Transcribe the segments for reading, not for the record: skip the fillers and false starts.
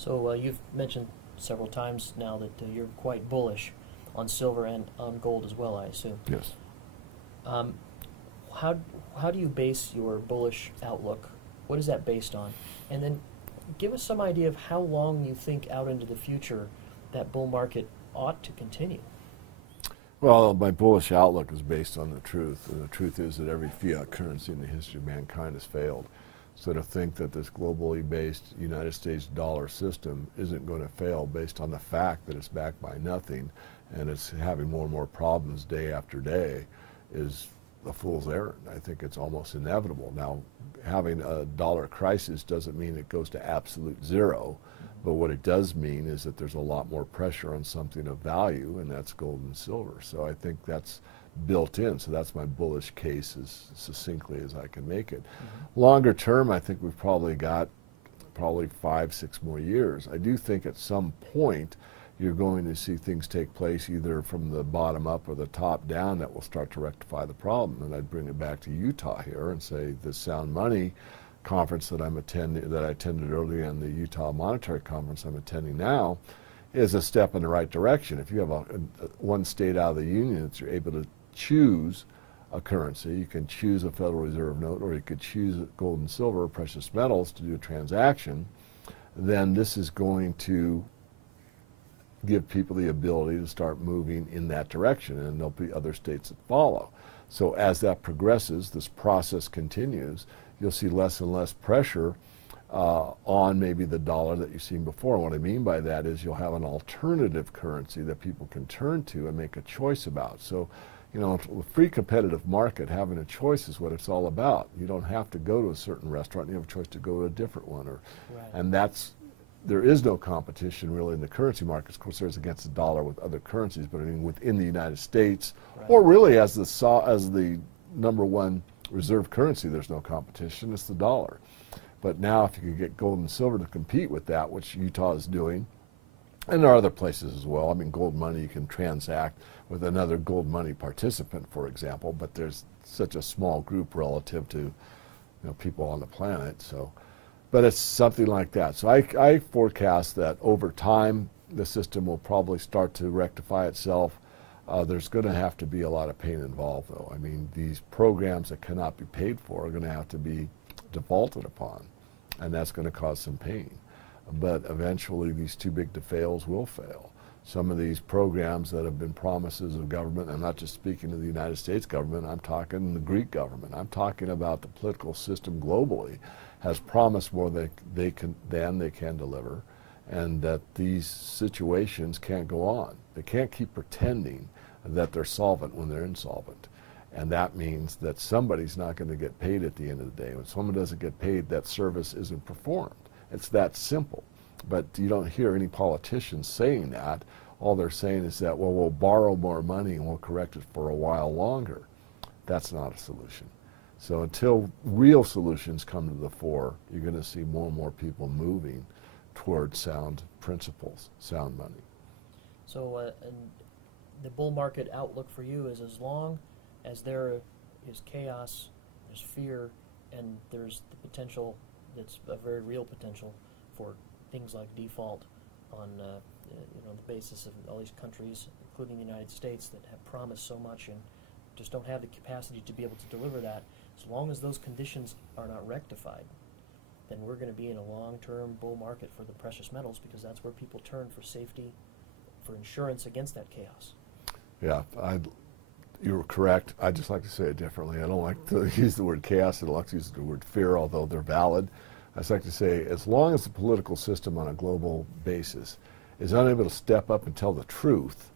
So you've mentioned several times now that you're quite bullish on silver and on gold as well, I assume. Yes. Um, how how do you base your bullish outlook? What is that based on? And then give us some idea of how long you think out into the future that bull market ought to continue. Well, my bullish outlook is based on the truth, and the truth is that every fiat currency in the history of mankind has failed. So to think that this globally based United States dollar system isn't going to fail based on the fact that it's backed by nothing and it's having more and more problems day after day is a fool's errand. I think it's almost inevitable. Now, having a dollar crisis doesn't mean it goes to absolute zero, but what it does mean is that there's a lot more pressure on something of value, and that's gold and silver. So I think that's built in. So that's my bullish case as succinctly as I can make it. Longer term, I think we've probably got 5-6 more years. I do think at some point you're going to see things take place either from the bottom up or the top down that will start to rectify the problem. And I'd bring it back to Utah here and say the Sound Money conference that I attended earlier, and the Utah Monetary Conference I'm attending now, is a step in the right direction. If you have one state out of the union that you're able to choose a currency, you can choose a Federal Reserve note, or you could choose gold and silver or precious metals to do a transaction, then this is going to give people the ability to start moving in that direction, and there'll be other states that follow. So as that progresses, this process continues, you'll see less and less pressure on maybe the dollar that you've seen before. And what I mean by that is you'll have an alternative currency that people can turn to and make a choice about. So, you know, a free competitive market, having a choice is what it's all about. You don't have to go to a certain restaurant, you have a choice to go to a different one. And there is no competition really in the currency markets. Of course, there's against the dollar with other currencies, but I mean within the United States, or really as the number one reserve currency, there's no competition. It's the dollar. But now if you could get gold and silver to compete with that, which Utah is doing, and there are other places as well. I mean, gold money, you can transact with another gold money participant, for example, but there's such a small group relative to people on the planet. So, but it's something like that. So I forecast that over time, the system will probably start to rectify itself. There's going to have to be a lot of pain involved, though. I mean, these programs that cannot be paid for are going to have to be defaulted upon, and that's going to cause some pain. But eventually, these too big to fails will fail. Some of these programs that have been promises of government, I'm not just speaking of the United States government, I'm talking the Greek government. I'm talking about the political system globally has promised more than they can deliver, and that these situations can't go on. They can't keep pretending that they're solvent when they're insolvent. And that means that somebody's not going to get paid at the end of the day. When someone doesn't get paid, that service isn't performed. It's that simple. But you don't hear any politicians saying that. All they're saying is that, well, we'll borrow more money and we'll correct it for a while longer. That's not a solution. So until real solutions come to the fore, you're going to see more and more people moving toward sound principles, sound money. So and the bull market outlook for you is as long as there is chaos, there's fear, and there's the potential, that's a very real potential, for things like default on the basis of all these countries, including the United States, that have promised so much and just don't have the capacity to be able to deliver that. As long as those conditions are not rectified, then we're going to be in a long-term bull market for the precious metals, because that's where people turn for safety, for insurance against that chaos. Yeah, you're correct. I just like to say it differently. I don't like to use the word chaos. I don't like to use the word fear, although they're valid. I just like to say, as long as the political system on a global basis is unable to step up and tell the truth,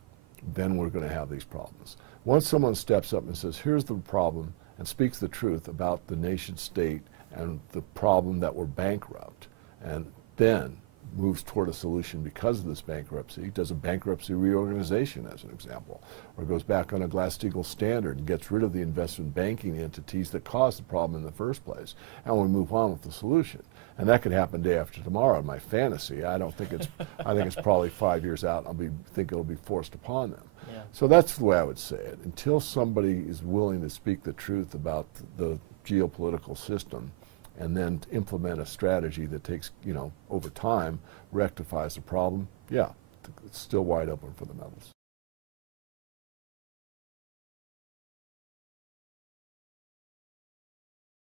then we're going to have these problems. Once someone steps up and says, here's the problem, and speaks the truth about the nation state and the problem that we're bankrupt, and then moves toward a solution because of this bankruptcy, does a bankruptcy reorganization as an example, or goes back on a Glass-Steagall standard and gets rid of the investment banking entities that caused the problem in the first place, and we move on with the solution. And that could happen day after tomorrow in my fantasy. I don't think it's, I think it's probably 5 years out. Think it'll be forced upon them. Yeah. So that's the way I would say it. Until somebody is willing to speak the truth about the geopolitical system, and then to implement a strategy that takes, over time, rectifies the problem, yeah, it's still wide open for the metals.